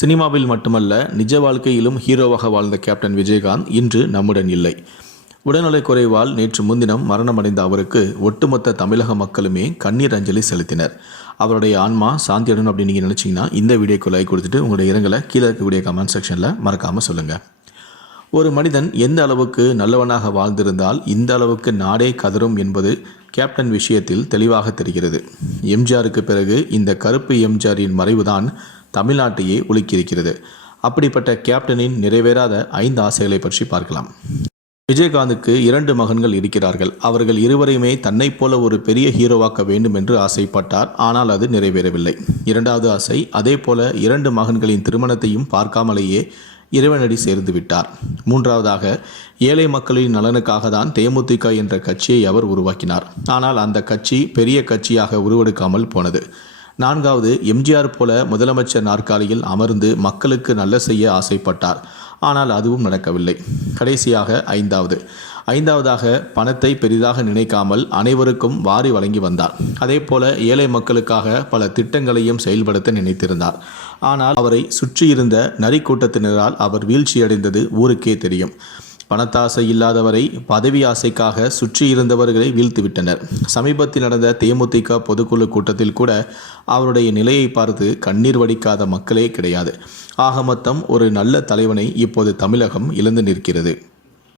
சினிமாவில் மட்டுமல்ல நிஜ வாழ்க்கையிலும் ஹீரோவாக வாழ்ந்த கேப்டன் விஜயகாந்த் இன்று நம்முடன் இல்லை. உடல்நலக் குறைவால் நேற்று முன்தினம் மரணமடைந்த அவருக்கு ஒட்டுமொத்த தமிழக மக்களுமே கண்ணீர் அஞ்சலி செலுத்தினர். அவருடைய ஆன்மா சாந்தி அடையணும் அப்படின்னு நீங்கள் நினச்சிங்கன்னா இந்த வீடியோக்கு லைக் கொடுத்துட்டு உங்களுடைய இரங்கலை கீழே இருக்கக்கூடிய கமெண்ட் செக்ஷனில் மறக்காமல் சொல்லுங்கள். ஒரு மனிதன் எந்த அளவுக்கு நல்லவனாக வாழ்ந்திருந்தால் இந்த அளவுக்கு நாடே கதரும் என்பது கேப்டன் விஷயத்தில் தெளிவாக தெரிகிறது. எம்ஜிஆருக்கு பிறகு இந்த கருப்பு எம்ஜிஆரின் மறைவுதான் தமிழ்நாட்டையே உலுக்கியிருக்கிறது. அப்படிப்பட்ட கேப்டனின் நிறைவேறாத 5 ஆசைகளை பற்றி பார்க்கலாம். விஜயகாந்துக்கு 2 மகன்கள் இருக்கிறார்கள். அவர்கள் இருவரையுமே தன்னைப் போல ஒரு பெரிய ஹீரோவாக்க வேண்டும் என்று ஆசைப்பட்டார். ஆனால் அது நிறைவேறவில்லை. 2வது ஆசை, அதே போல 2 மகன்களின் திருமணத்தையும் பார்க்காமலேயே இறைவனடி சேர்ந்து விட்டார். 3வதாக, ஏழை மக்களின் நலனுக்காக தான் தேமுதிக என்ற கட்சியை அவர் உருவாக்கினார். ஆனால் அந்த கட்சி பெரிய கட்சியாக உருவெடுக்காமல் போனது. 4வது, எம்ஜிஆர் போல முதலமைச்சர் நாற்காலியில் அமர்ந்து மக்களுக்கு நல்ல செய்ய ஆசைப்பட்டார். ஆனால் அதுவும் நடக்கவில்லை. கடைசியாக 5வதாக பணத்தை பெரிதாக நினைக்காமல் அனைவருக்கும் வாரி வழங்கி வந்தார். அதே போல ஏழை மக்களுக்காக பல திட்டங்களையும் செயல்படுத்த நினைத்திருந்தார். ஆனால் அவரை சுற்றியிருந்த நரி கூட்டத்தினரால் அவர் வீழ்ச்சியடைந்தது ஊருக்கே தெரியும். பணத்தாசை இல்லாதவரை பதவி ஆசைக்காக சுற்றி இருந்தவர்களை வீழ்த்திவிட்டனர். சமீபத்தில் நடந்த தேமுதிக பொதுக்குழு கூட்டத்தில் கூட அவருடைய நிலையை பார்த்து கண்ணீர் வடிக்காத மக்களே கிடையாது. ஆக மொத்தம் ஒரு நல்ல தலைவனை இப்போது தமிழகம் இழந்து நிற்கிறது.